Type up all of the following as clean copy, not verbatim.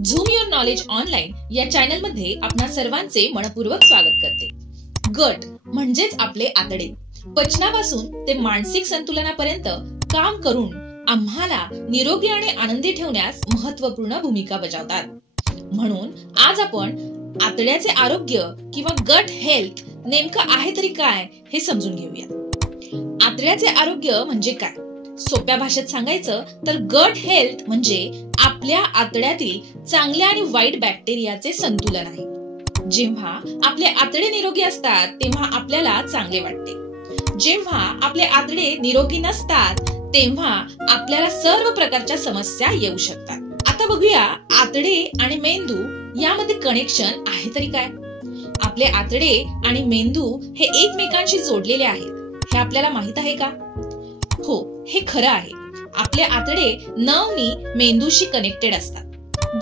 Zoom your knowledge online या channel मध्ये आपणा सर्वांचे मनपूर्वक स्वागत करते। गट म्हणजेच आपले आतडे पचनापासून ते मानसिक संतुलनापर्यंत काम करून आम्हाला निरोगी आणि आनंदी ठेवण्यास महत्त्वपूर्ण भूमिका बजावतात। म्हणून आज आपण आतड्याचे आरोग्य किंवा गट हेल्थ नेमकं आहे तरी काय हे समजून घेऊया। आतड्याचे आरोग्य म्हणजे काय? सोप्या भाषेत सांगायचं तर गट हेल्थ म्हणजे आपल्या आतड्यातील चांगल्या आणि वाईट बॅक्टेरियाचे संतुलन आहे। जेव्हा आपले आतडे निरोगी असतात तेव्हा आपल्याला चांगले वाटते। जेव्हा आपले आतडे निरोगी नसतात तेव्हा आपल्याला सर्व प्रकारच्या समस्या येऊ शकतात। आता बघूया आतडे आणि मेंदू यामध्ये कनेक्शन आहे तरी काय? आपले आतडे आणि मेंदू हे एकमेकांशी जोडलेले आहेत हे आपल्याला माहित आहे का? हो, हे खरं आहे। आपले आतडे नवनी मेंदूशी कनेक्टेड असतात,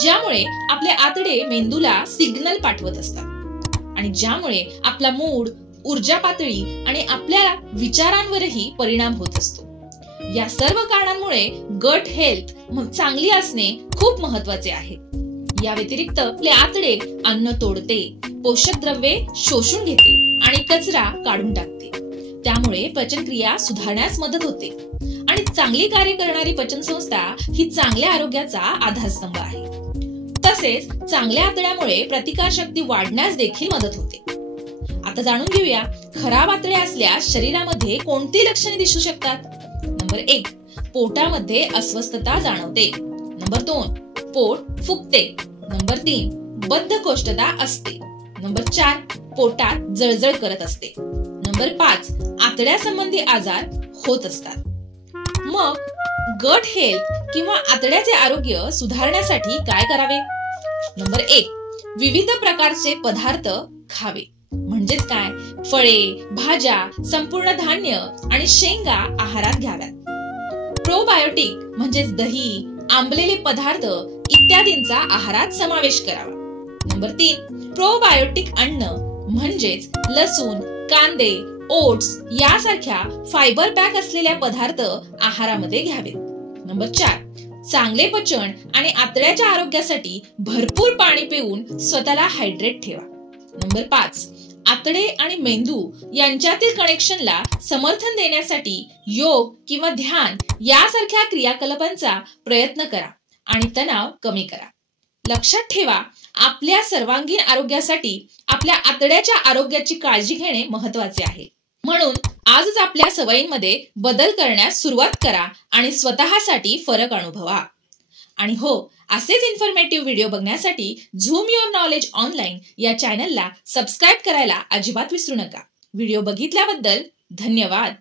ज्यामुळे आपले आतडे मेंदूला सिग्नल पाठवत असतात आणि ज्यामुळे आपला मूड, ऊर्जा पातळी आणि आपल्या विचारांवरही परिणाम होत असतो। या सर्व कारणांमुळे गट हेल्थ चांगली असणे खूप महत्त्वाचे आहे। या व्यतिरिक्त आपले आतडे अन्न तोडते, पोषक द्रव्ये शोषून घेते आणि कचरा काढून टाकते। त्यामुळे पचनक्रिया सुधारण्यास मदत होते आणि चांगली कार्य करणारी पचनसंस्था ही चांगल्या आरोग्याचा आधारस्तंभ आहे। तसेच चांगल्या आतड्यामुळे प्रतिकारशक्ती वाढण्यास देखील मदत होते। आता जाणून घेऊया खराब आतडे असल्यास शरीरामध्ये कोणती लक्षणे दिसू शकतात। नंबर 1, पोटामध्ये अस्वस्थता जाणवते। नंबर 2, पोट फुगते। नंबर 3, बद्धकोष्ठता असते। नंबर 4, पोटात जळजळ करत असते। नंबर 5, आतड्यासंबंधी आजार होत असतात। मग गट हेल्थ किंवा आतड्याचे आरोग्य सुधारण्यासाठी काय करावे? नंबर 1, विविध प्रकारचे पदार्थ खावे। म्हणजेच काय? फळे, भाज्या, संपूर्ण धान्य आणि शेंगा आहारात घ्याव्यात। प्रोबायोटिक म्हणजेच दही, आंबलेले पदार्थ इत्यादींचा आहारात समावेश करावा। नंबर 3, प्रोबायोटिक अन्न म्हणजेच लसूण, कांदे, ओट्स यासारख्या फायबर पॅक असलेल्या पदार्थ आहारामध्ये घ्यावेत। नंबर 4, चांगले पचन आणि आतड्याच्या आरोग्यासाठी भरपूर पाणी पिऊन स्वतःला हायड्रेट ठेवा। नंबर 5, आतडे आणि मेंदू यांच्यातील कनेक्शनला समर्थन देण्यासाठी योग किंवा ध्यान यासारख्या क्रियाकलापांचा प्रयत्न करा आणि तणाव कमी करा। लक्षात ठेवा, आपल्या सर्वांगीण आरोग्यासाठी आपल्या आतड्याच्या आरोग्याची काळजी घेणे महत्त्वाचे आहे। म्हणून आजच आपल्या सवयींमध्ये बदल करण्यास सुरुवात करा आणि स्वतःसाठी फरक अनुभवा। आणि हो, असेच इन्फॉर्मेटिव्ह व्हिडिओ बघण्यासाठी झूम युअर नॉलेज ऑनलाईन या चॅनलला सबस्क्राईब करायला अजिबात विसरू नका। व्हिडिओ बघितल्याबद्दल धन्यवाद।